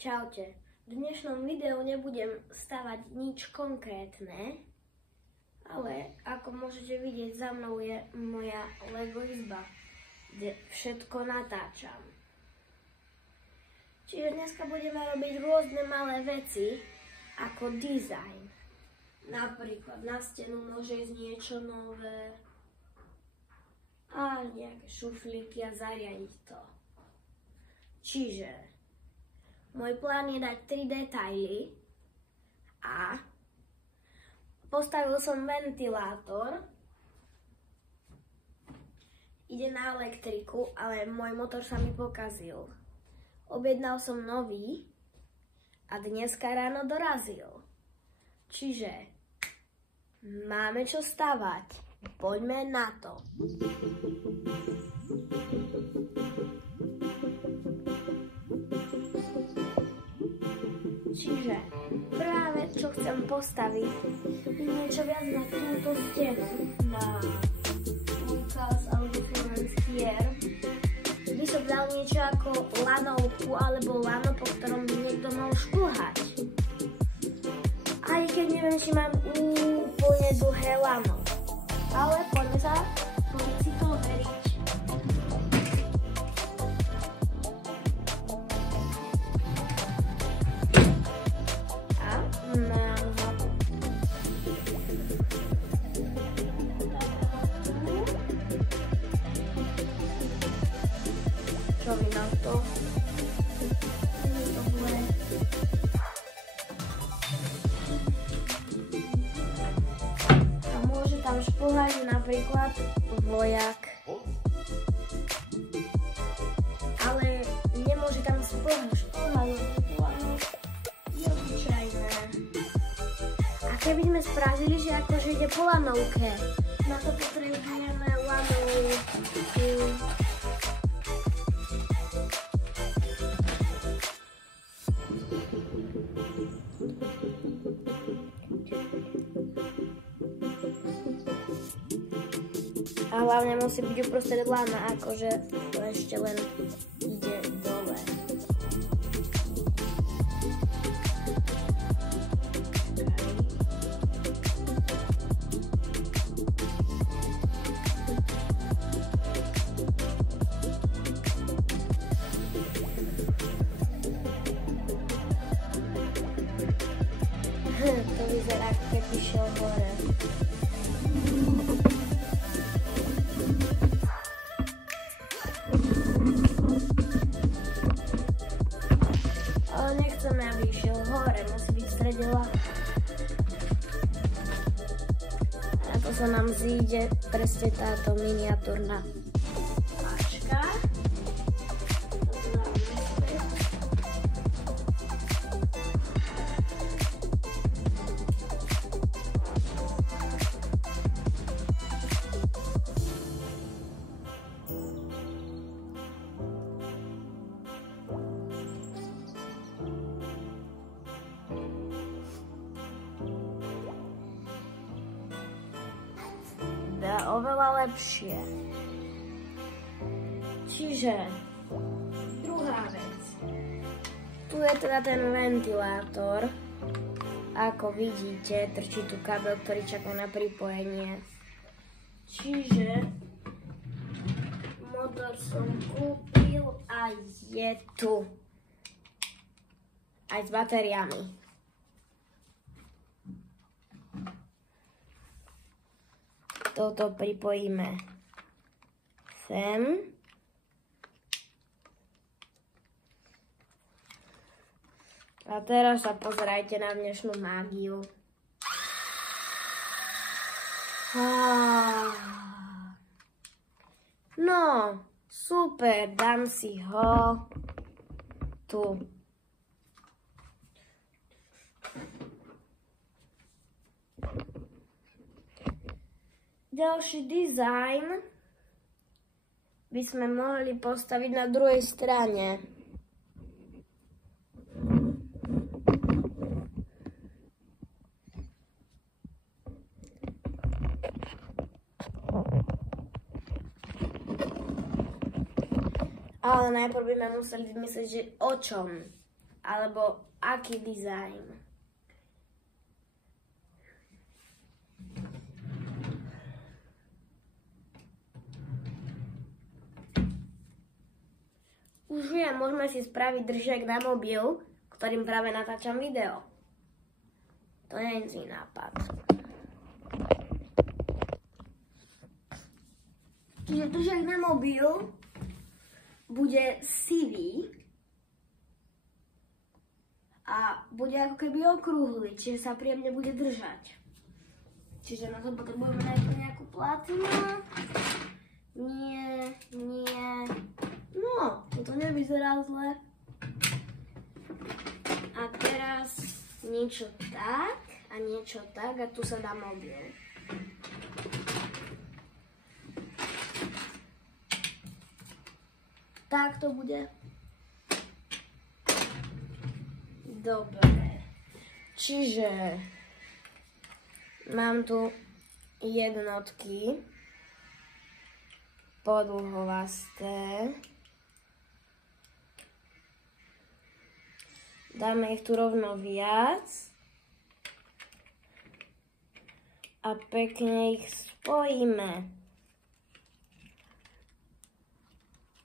Čaute. V dnešnom videu nebudem stavať nič konkrétne, ale ako môžete vidieť, za mnou je moja Lego izba, kde všetko natáčam. Čiže dneska budeme robiť rôzne malé veci, ako dizajn. Napríklad na stenu môže ísť niečo nové a nejaké šuflíky a zariadiť to. Čiže môj plán je dať 3 detaily a postavil som ventilátor. Ide na elektriku, ale môj motor sa mi pokazil. Objednal som nový a dneska ráno dorazil. Čiže máme čo stavať. Poďme na to. Čiže prvá vec, čo chcem postaviť, je niečo viac na túto stenu. Na úkaz alebo slovenský erb. By som dal niečo ako lanovku alebo lano, po ktorom by niekto mal šplhať. Aj keď neviem, či mám úplne dlhé lano. Ale poďme si to overiť. Čo mi na to? A môže tam šplhať napríklad vojak. Ale nemôže tam šplhať, je obyčajné. A keby sme spravili, že akože ide po lanovke, na to potrebujeme lanovku. A hlavne musí byť uprostred lana, akože to ešte len ide dole. To vyzerá, ako keď išiel hore. Ale nechceme, aby išiel hore, musí byť v strede lana. A to sa nám zíde presne táto miniatúrna páčka. Oveľa lepšie. Čiže druhá vec. Tu je teda ten ventilátor. Ako vidíte, trčí tu kabel, ktorý čaká na pripojenie. Čiže motor som kúpil a je tu. Aj s batériami. Toto pripojíme sem. A teraz sa pozerajte na dnešnú mágiu. No, super, dám si ho tu. Ďalší dizajn by sme mohli postaviť na druhej strane. Ale najprv by sme museli myslieť, že o čom. alebo aký dizajn. Už viem, môžeme si spraviť držek na mobil, ktorým práve natáčam video. To nie je zlý nápad. Čiže držek na mobil bude sivý a bude ako keby okrúhly, čiže sa príjemne bude držať. Čiže na to potrebujeme najprv nejakú platinu. Nie. No, toto nevyzerá zle. A teraz niečo tak a niečo tak a tu sa dá mobil. Tak to bude. Dobre. Čiže mám tu jednotky podĺhovasté. Dáme ich tu rovno viac a pekne ich spojíme.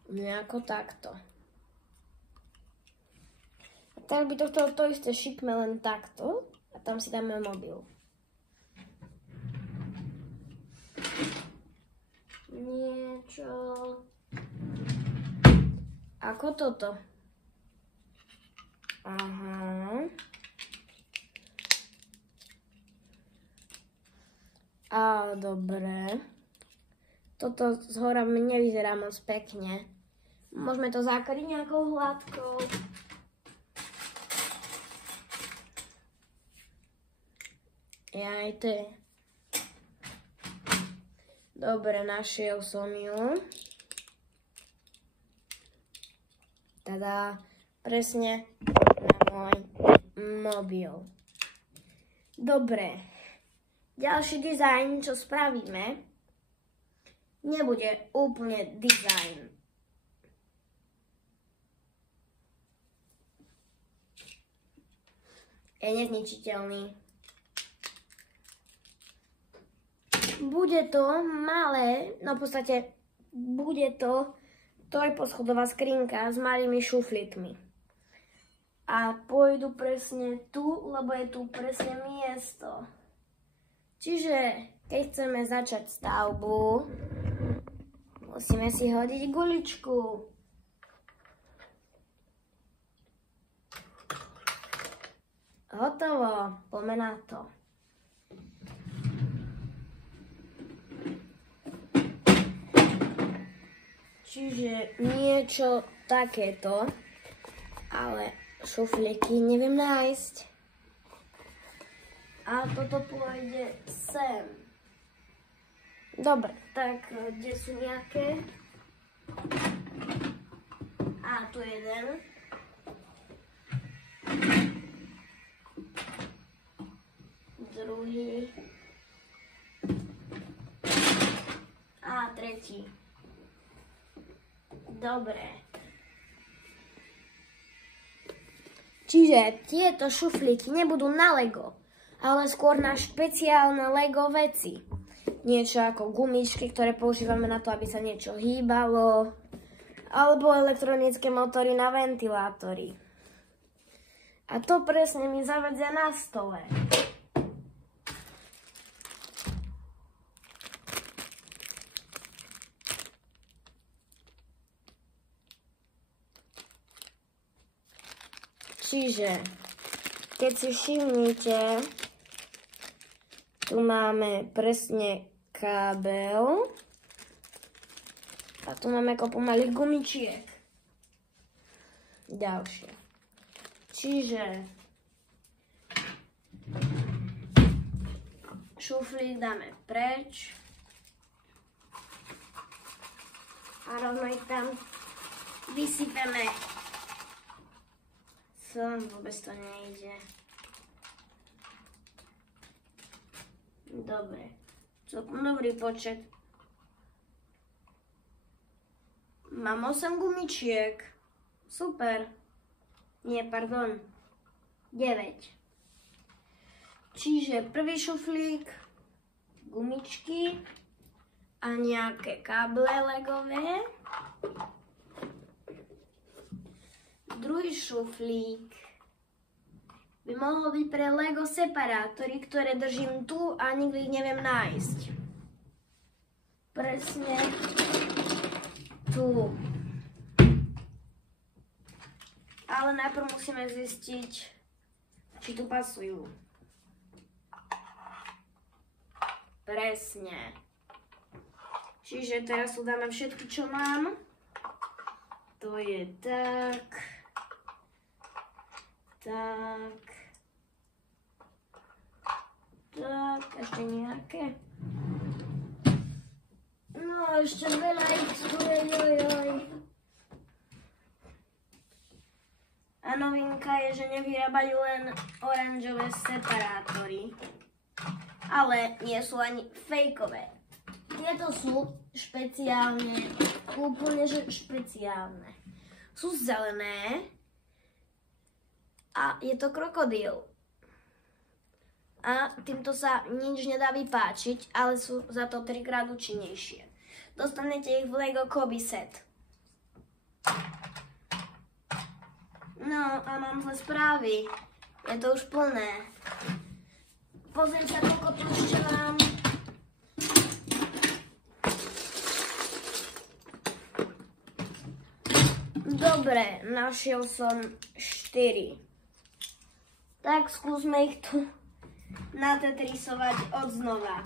Nejako takto. A tak by to isté šipme len takto a tam si dáme mobil. Niečo ako toto. Aha. A dobre. Toto zhora nevyzerá moc pekne. Môžeme to zakryť nejakou hladkou. Jaj, to je. Dobre, našiel som ju. Tada, presne na môj mobil. Dobre, ďalší dizajn, čo spravíme, nebude úplne dizajn. Je nezničiteľný. Bude to malé, no v podstate bude to trojposchodová skrinka s malými šuflíkmi. A pôjdu presne tu, lebo je tu presne miesto. Čiže keď chceme začať stavbu, musíme si hodiť guličku. Hotovo, poďme na to. Čiže niečo takéto, ale šuflíky neviem nájsť. A toto pôjde sem. Dobre, tak kde sú nejaké? A tu jeden. Druhý. A tretí. Dobre. Čiže tieto šuflíky nebudú na Lego, ale skôr na špeciálne Lego veci. Niečo ako gumičky, ktoré používame na to, aby sa niečo hýbalo, alebo elektronické motory na ventilátory. A to presne mi zavedzia na stole. Čiže, keď si všimnite, tu máme presne kábel a tu máme kopu malých gumičiek. Ďalšie. Čiže šuflík dáme preč a rovno ich tam vysypeme. Vôbec to nejde. Dobre. Celkom dobrý počet. Mám 8 gumičiek. Super. Nie, pardon. 9. Čiže prvý šuflík, gumičky a nejaké káble legové. Druhý šuflík by mohol byť pre Lego separátory, ktoré držím tu a nikdy ich neviem nájsť. Presne tu. Ale najprv musíme zistiť, či tu pasujú. Presne. Čiže teraz tu dáme všetky, čo mám. To je tak. Tak. Tak, ešte nejaké. No, ešte veľa ich tu je, jojoj. A novinka je, že nevyrábajú len oranžové separátory. Ale nie sú ani fejkové. Tieto sú špeciálne, úplne špeciálne. Sú zelené a je to krokodíl. A týmto sa nič nedá vypáčiť, ale sú za to 3-krát účinnejšie. Dostanete ich v Lego Koby set. No a mám zlé správy. Je to už plné. Pozriem sa, koľko tu ešte mám. Dobre, našiel som 4. Tak skúsme ich tu natetrisovať odznova.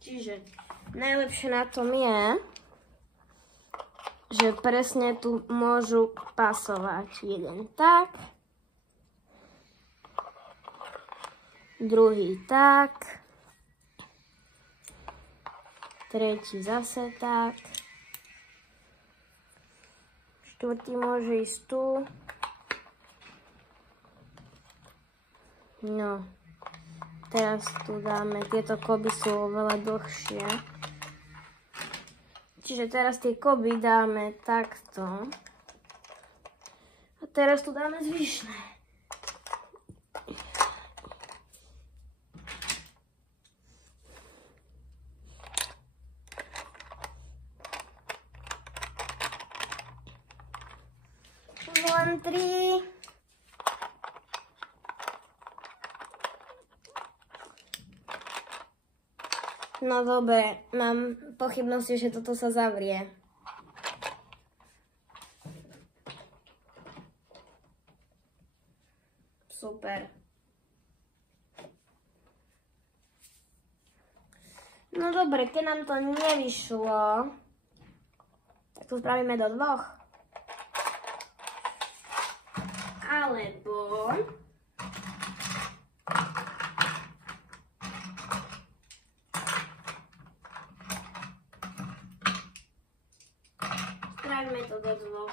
Čiže najlepšie na tom je, že presne tu môžu pasovať. Jeden tak, druhý tak, tretí zase tak, štvrtý môže ísť tu. No, teraz tu dáme, tieto koby sú oveľa dlhšie. Čiže teraz tie koby dáme takto. A teraz tu dáme zvyšné. Len 3. No dobre, mám pochybnosti, že toto sa zavrie. Super. No dobre, keď nám to nevyšlo, tak to spravíme do 2. Alebo spravíme to do 2.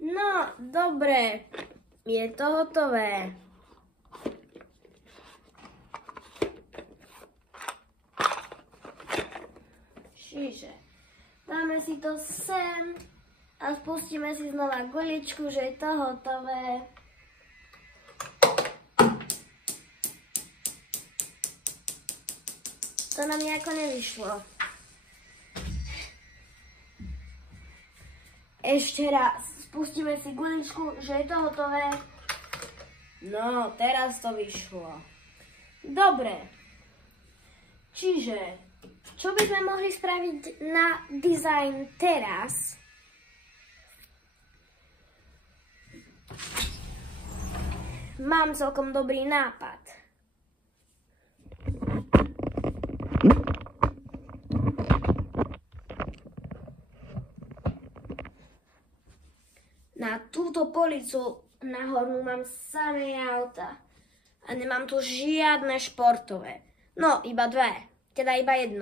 No, dobre, je to hotové. Čiže dáme si to sem a spustíme si znova guličku, že je to hotové. To nám nejako nevyšlo. Ešte raz. Spustíme si guličku, že je to hotové. No, teraz to vyšlo. Dobre. Čiže, čo by sme mohli spraviť na dizajn teraz? Mám celkom dobrý nápad. Na túto policu nahornú mám samé auta a nemám tu žiadne športové. No, iba 2, teda iba 1.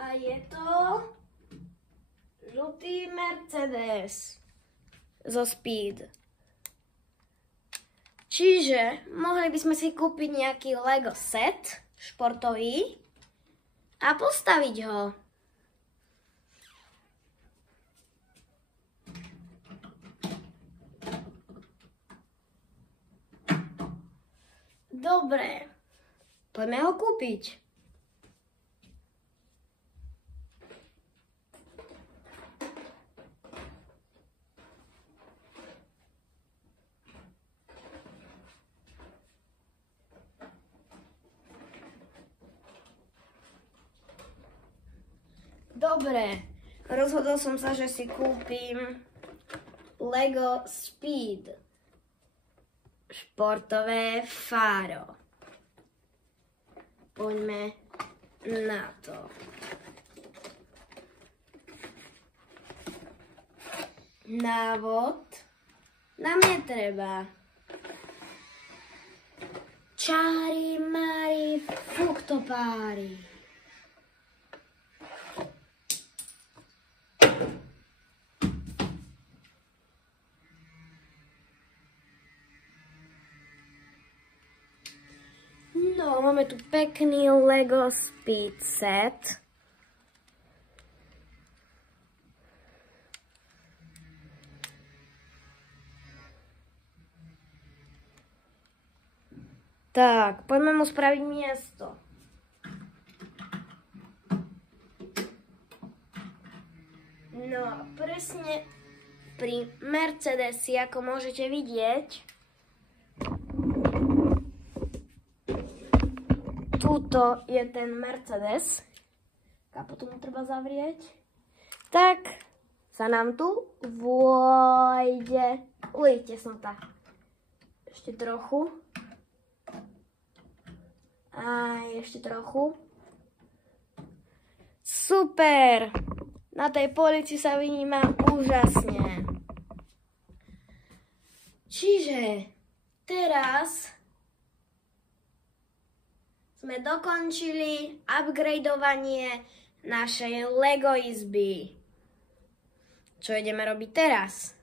A je to žlutý Mercedes zo Speed. Čiže mohli by sme si kúpiť nejaký Lego set športový a postaviť ho. Dobre, poďme ho kúpiť. Dobre, rozhodol som sa, že si kúpim Lego Speed. Športové fáro. Poďme na to. Návod nám netreba. Čári, mári, fruktopári. No, máme tu pekný Lego Speed set. Tak, poďme mu spraviť miesto. No a presne pri Mercedesi, ako môžete vidieť, tuto je ten Mercedes. Kapotu mu treba zavrieť. Tak sa nám tu vojde. Uj, tesnota. Ešte trochu. A ešte trochu. Super! Na tej polici sa vyníma úžasne. Čiže teraz sme dokončili upgradeovanie našej Lego izby. Čo ideme robiť teraz?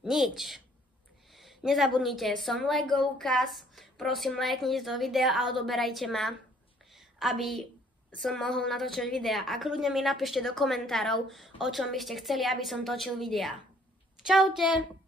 Nič. Nezabudnite, som Lego Lukas. Prosím, lajknite to video a odoberajte ma, aby som mohol natočiť videa. A kľudne mi napíšte do komentárov, o čom by ste chceli, aby som točil videa. Čaute!